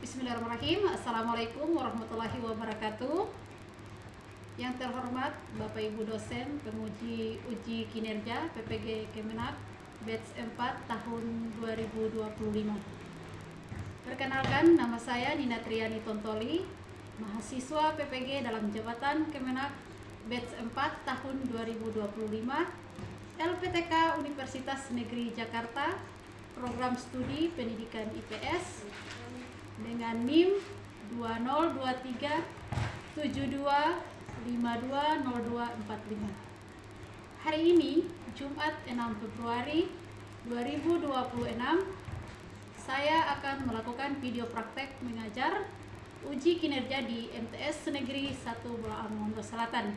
Bismillahirrahmanirrahim. Assalamualaikum warahmatullahi wabarakatuh. Yang terhormat Bapak Ibu dosen penguji uji kinerja PPG Kemenak batch 4 tahun 2025. Perkenalkan, nama saya Nina Triani Tontoli, mahasiswa PPG dalam jabatan Kemenak batch 4 tahun 2025, LPTK Universitas Negeri Jakarta, program studi pendidikan IPS dengan NIM 202372520245. Hari ini Jumat 6 Februari 2026, saya akan melakukan video praktek mengajar uji kinerja di MTS Negeri 1 Bulaang Mondo Selatan,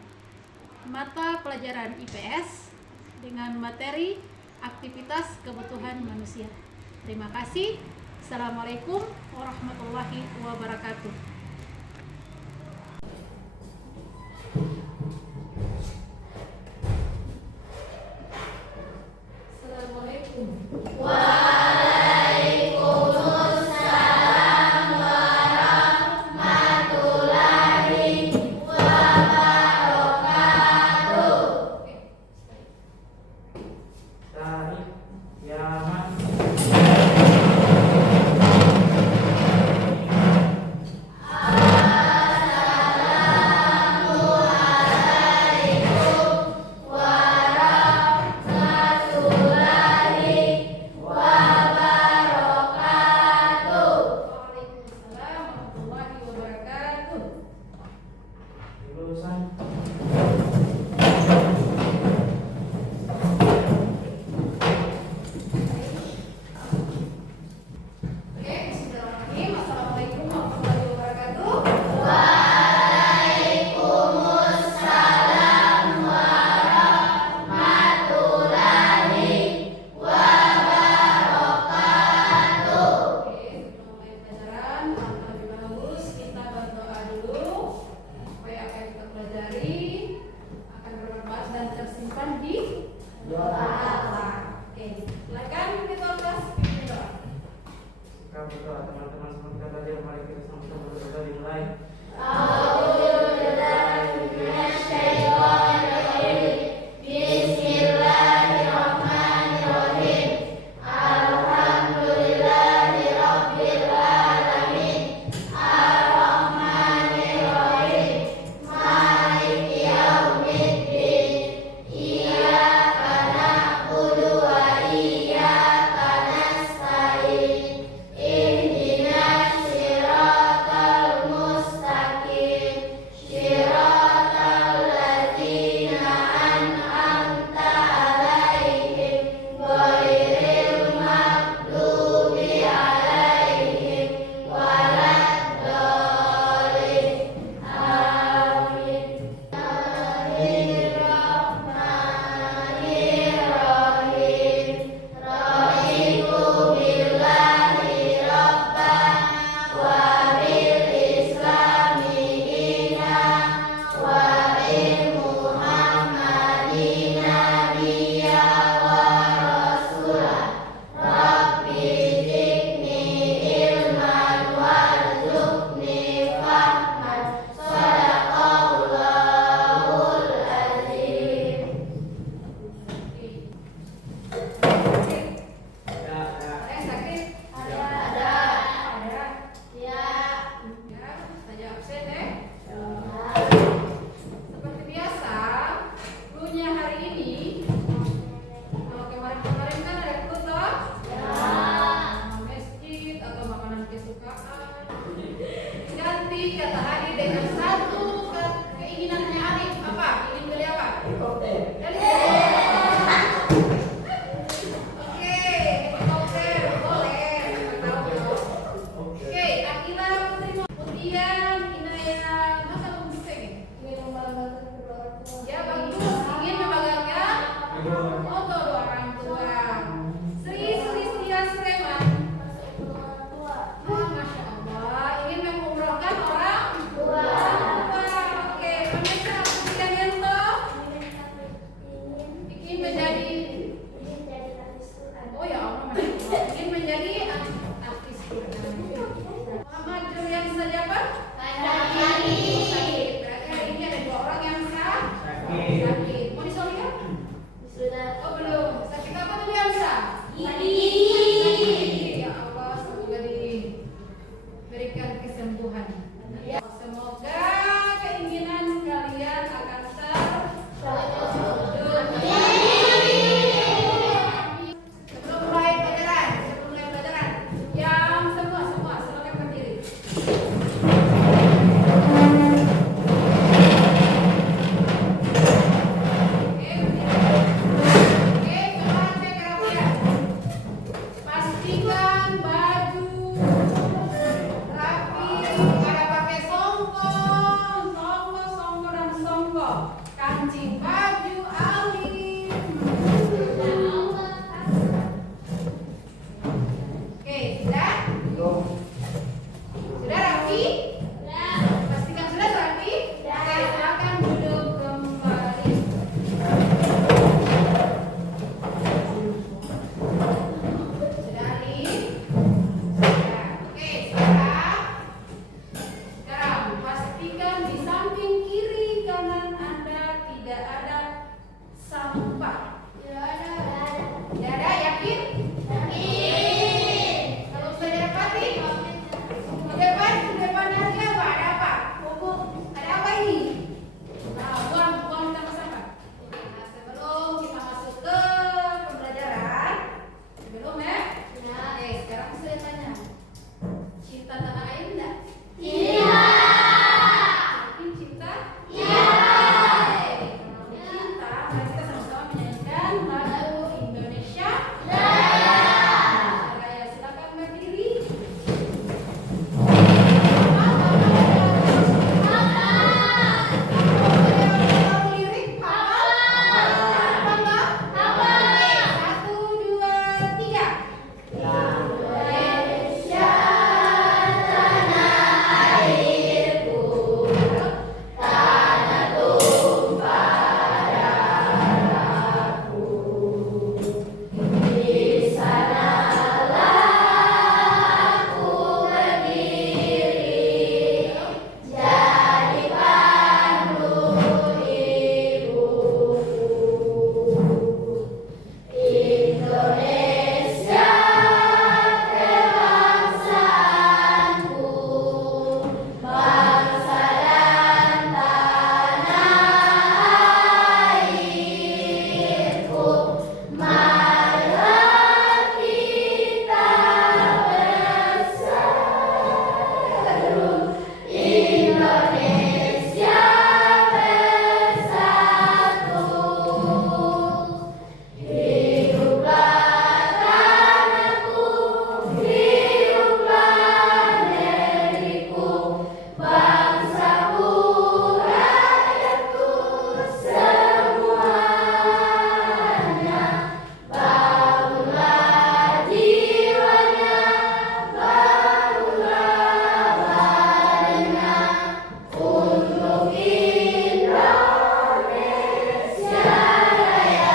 mata pelajaran IPS dengan materi aktivitas kebutuhan manusia. Terima kasih. Assalamualaikum warahmatullahi wabarakatuh. Assalamualaikum. Waalaikumsalam warahmatullahi wabarakatuh. Tarik Yaman. Assalamualaikum warahmatullahi wabarakatuh. Waalaikumsalam warahmatullahi wabarakatuh. Lulusan Bismillahirrahmanirrahim. Assalamualaikum warahmatullahi wabarakatuh. Waalaikumsalam warahmatullahi wabarakatuh. Sebelum mulai pelajaran, alangkah lebih bagus kita berdoa dulu supaya apa yang kita pelajari akan bermanfaat dan tersimpan di doa. Silakan kita kelas pimpin doa. kami doa teman-teman semua kita belajar, mari kita sama-sama berdoa dimulai. Bismillahirrahmanirrahim. Alhamdulillahirabbil Ar-Rahmanirrahim. Maliki yaumiddin. Iyyaka na'budu wa iyyaka nasta'in. Ihdinas siratal mustaqim. lagu Indonesia Raya. Raya. Silakan berdiri. Lirik hafal? Hafal? Satu, dua, tiga. Indonesia tanah airku, tanah tumpah darahku. Di sanalah aku berdiri, jadi pandu ibuku. Indonesia kebangsaanku, bangsa dan tanah airku. Marilah kita bersatu, Indonesia bersatu. Hiduplah tanahku, hiduplah negeriku, bangsaku, rakyatku semuanya. Bangunlah jiwanya, bangunlah badannya, untuk Indonesia Raya.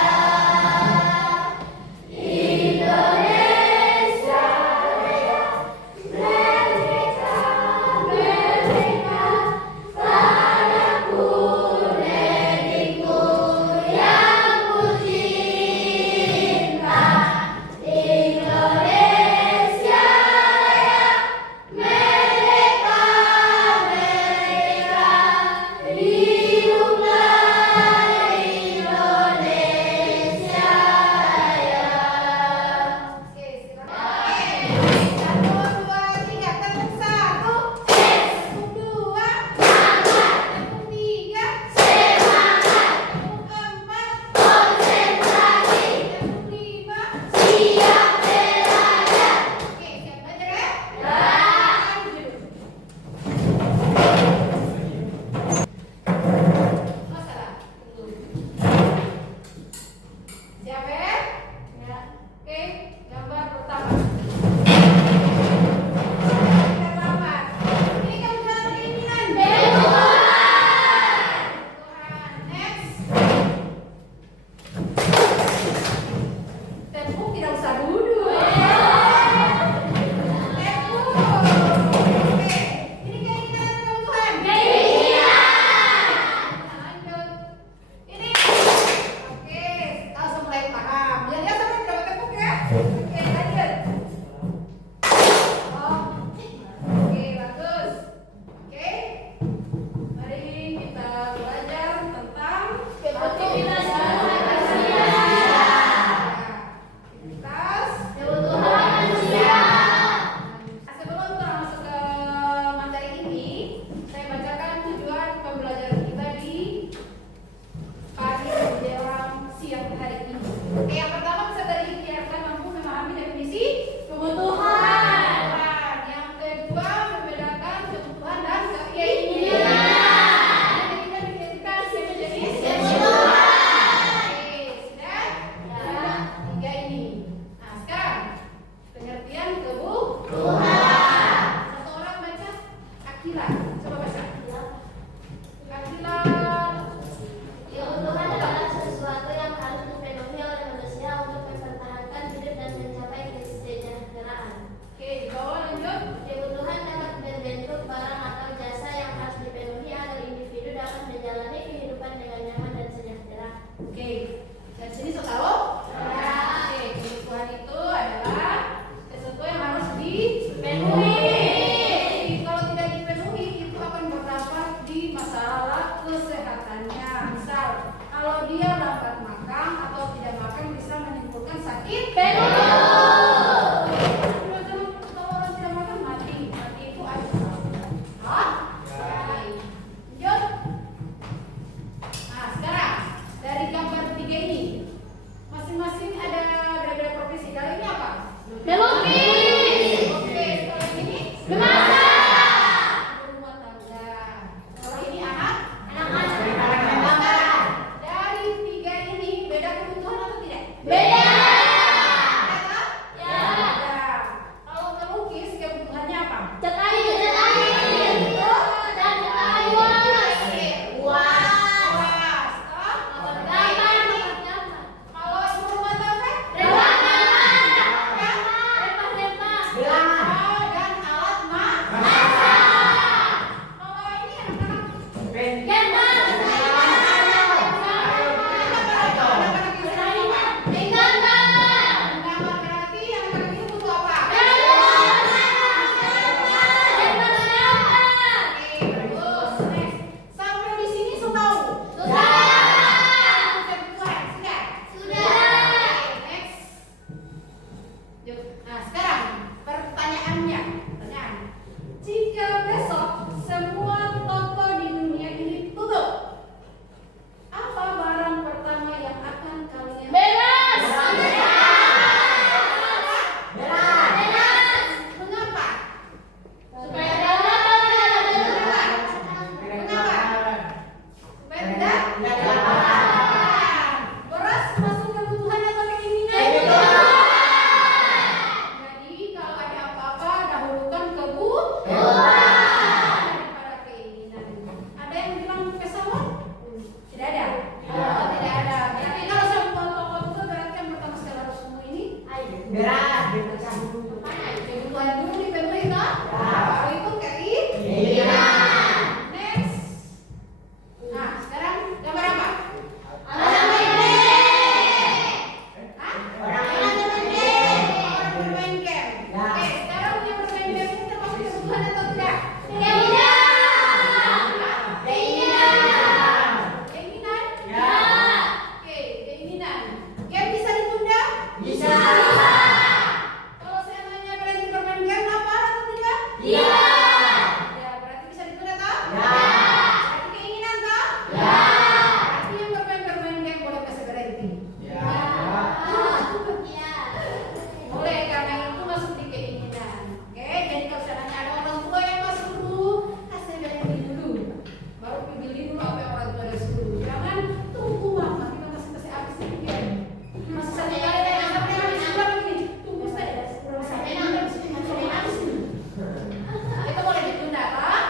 Indonesia Raya, merdeka, merdeka, tanahku, negeriku yang ku cinta. Indonesia Raya, merdeka, merdeka, hiduplah Indonesia Raya. Oke, silakan. Satu, dua, tiga. Tepuk satu. Tepuk dua. Tepuk tiga. Tepuk empat. Konsentrasi, Tepuk lima. siap belajar. Oke, siap belajar ya? Lanjut. Masalah. Siap ya? Oke, gambar pertama. Pertama. Ini kan bukan keinginan. Tuhan. Next. Tepuk tidak usah duduk. Tepuk. Oke. Ini keinginan atau Tuhan? Lanjut. Ini. Oke, langsung mulai paham. Lihat sampai berapa tepuk ya? Oke, lanjut. Oh. Oke, bagus. Oke. Mari kita belajar tentang Aktivitas manusia. Aktivitas Kebutuhan manusia. Sebelum kita masuk ke materi ini, saya bacakan tujuan pembelajaran kita di pagi menjelang siang hari ini. Oke, yang pertama peserta didik diharapkan mampu memahami definisi kebutuhan. Yang kedua, membedakan kebutuhan dan keinginan. Jadi kita identifikasi jenis Kebutuhan. Oke, sudah? Sudah. Tiga ini. Nah, sekarang pengertian kebutuhan. Satu orang baca Akila. Coba baca. Akila. Kebutuhan adalah sesuatu yang harus dipenuhi oleh manusia Kebutuhan dulu dipenuhi toh? Baru itu next. Nah, sekarang gambar apa? Hah? Orang bermain game. Oke, sekarang yang bermain game ini termasuk kebutuhan atau tidak? Keinginan? Oke, keinginan. Game bisa ditunda? Kalau saya nanya berhenti bermain game, lapar atau tidak? Ya, berarti bisa ditunda toh? Berarti keinginan toh? Berarti yang bermain game boleh kasih berhenti? Boleh, karena itu masuk di keinginan. Oke, jadi kalau misalnya ada orang tua yang masuk dulu, kasih berhenti dulu. Baru pilih dulu apa yang orang tua ada suruh. Jangan tunggu mama, kita masih habis ini game. Masih satu kali dan sampai habis juga begini. Tunggu saya, sampai habis ini, sampai habis ini. Itu boleh ditunda, Pak?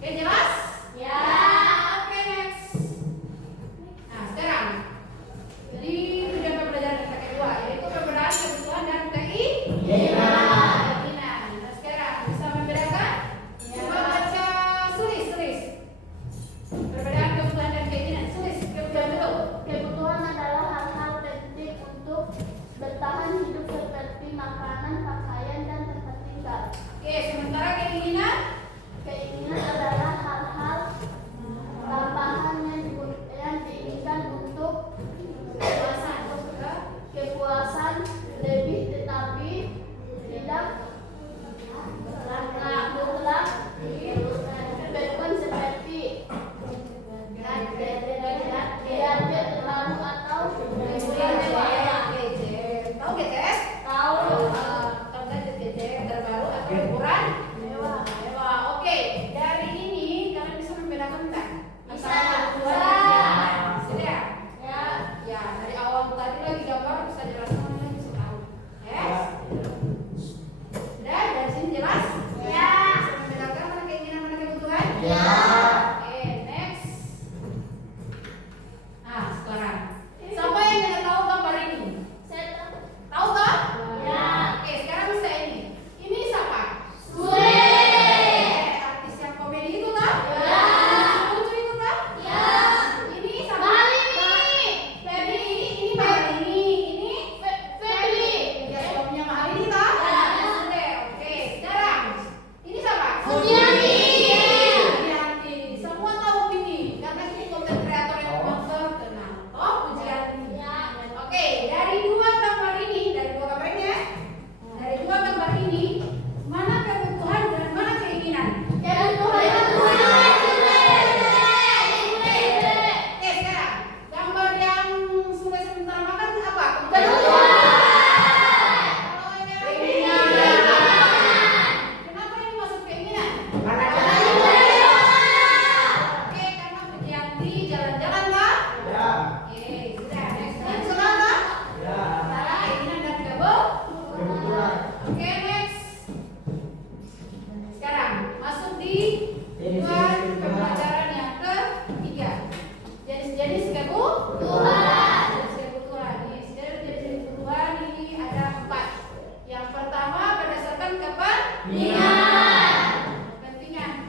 Oke, jelas? Oke, next. Nah, sekarang jadi tujuan pembelajaran kita kedua yaitu pemberdayaan kebutuhan dan keinginan. Nah, sekarang bisa membedakan? Coba baca tulis. Perbedaan kebutuhan dan keinginan. Tulis kebutuhan dulu. Kebutuhan adalah hal-hal penting untuk bertahan hidup seperti makanan, pakaian, dan tempat tinggal. Oke, sementara keinginan? Keinginan adalah hal-hal tambahan yang diinginkan untuk kepuasan lebih, tetapi tidak mutlak diperlukan seperti gadget baru atau hiburan mewah. Tahu gadget? Tahu. Tahu gadget terbaru atau hiburan? Mewah. Oke, dari ini kalian bisa membedakan enggak? Bisa. Antara kebutuhan dan keinginan. Sudah? Ya, dari awal tadi lagi gambar bisa jelas semuanya bisa tahu. Yes? Sudah? Dari sini jelas? Bisa membedakan mana keinginan mana kebutuhan? Oke, next. Nah, sekarang siapa yang tidak tahu gambar ini? Tahu toh? Oke, sekarang bisa ini. Ini siapa? Artis yang komedi itu toh? Lucu itu toh? Ini sama Feby. Ini Mahalini. Ini Feby. Ya, suaminya Mahalini toh? Sudah. Oke, sekarang ini siapa? Sujiati. Semua tahu ini karena ini konten kreator yang memang terkenal. Toh, Sujiati. Oke, dari dua gambar ini, dari dua gambar ini, mana kebutuhan dan mana keinginan? Oke, sekarang gambar yang sudah sebentar makan apa? Kalau yang kenapa ini masuk keinginan? Oke, karena Pujianti jalan-jalan lah. Oke, sudah. Next, salah lah. Salah keinginan dan kebutuhan. Oke, next. Sekarang masuk di tujuan pembelajaran yang ketiga. Jenis-jenis kebutuhan. Jenis-jenis kebutuhan ini ada 4. Yang pertama berdasarkan kepentingan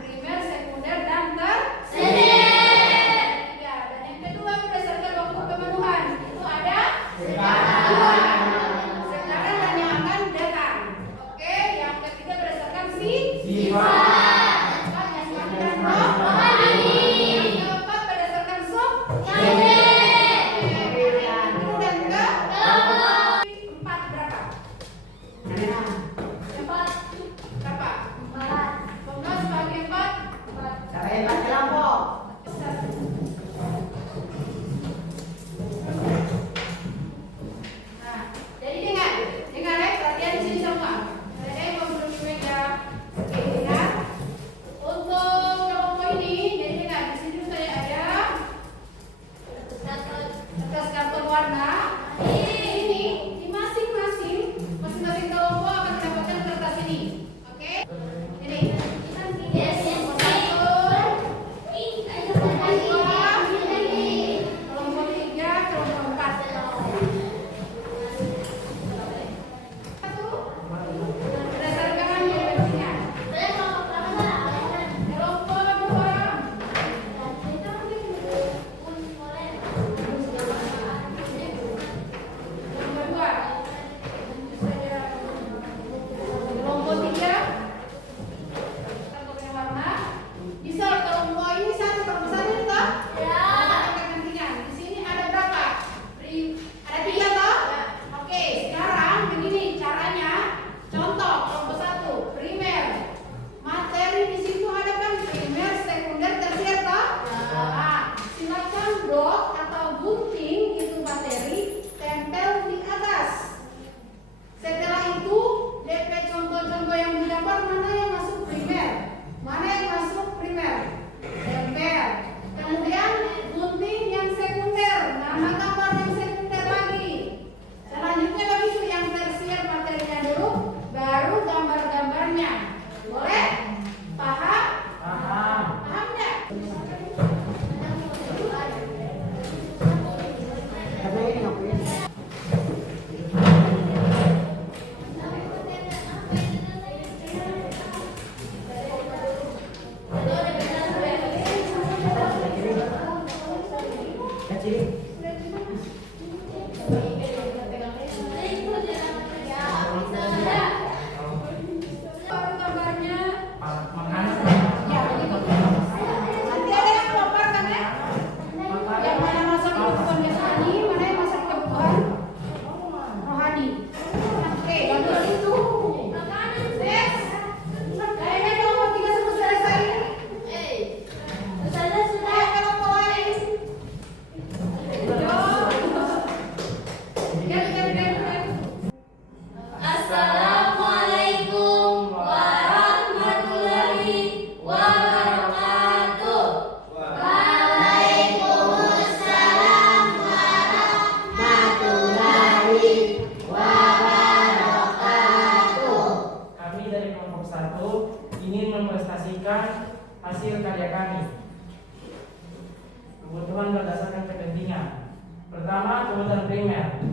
primer, sekunder, dan tersier. Dan yang kedua berdasarkan waktu pemenuhan. Itu ada sekarang dan yang akan datang. Oke, yang ketiga berdasarkan sifat. Yang semakin roh. Yang keempat berdasarkan empat berapa? 15 bagi 4. Nah, jadi dengar ya, perhatian di sini semua. Ada yang mau duduk di meja. Oke, dengar. Untuk kelompok ini, jadi dengar di sini saya ada kertas karton warna. Ini di masing-masing kelompok akan mendapatkan kertas ini. Oke? Ini. Kelompok 3, kelompok 4. Assalamualaikum warahmatullahi wabarakatuh. Waalaikumsalam warahmatullahi wabarakatuh. Kami dari kelompok 1 ingin mempresentasikan hasil karya kami. Kebutuhan berdasarkan kepentingan. Pertama, kebutuhan primer.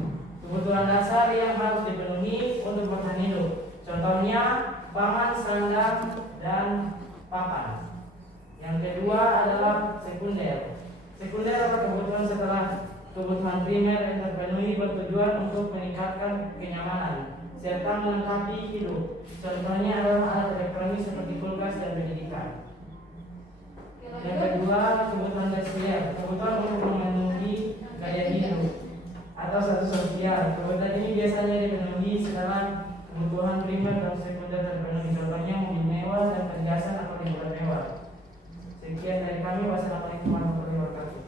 Kebutuhan dasar yang harus dipenuhi untuk bertahan hidup. Contohnya, pangan, sandang, dan papan. Yang kedua adalah sekunder. Sekunder adalah kebutuhan setelah kebutuhan primer yang terpenuhi bertujuan untuk meningkatkan kenyamanan serta melengkapi hidup. Contohnya adalah alat elektronik seperti kulkas dan pendidikan. Yang kedua, kebutuhan tersier, kebutuhan untuk memenuhi gaya hidup atau status sosial. Kebutuhan ini biasanya dipenuhi setelah kebutuhan primer dan sekunder terpenuhi. Contohnya mobil mewah dan perhiasan atau liburan mewah. Sekian dari kami. Wassalamualaikum warahmatullahi wabarakatuh.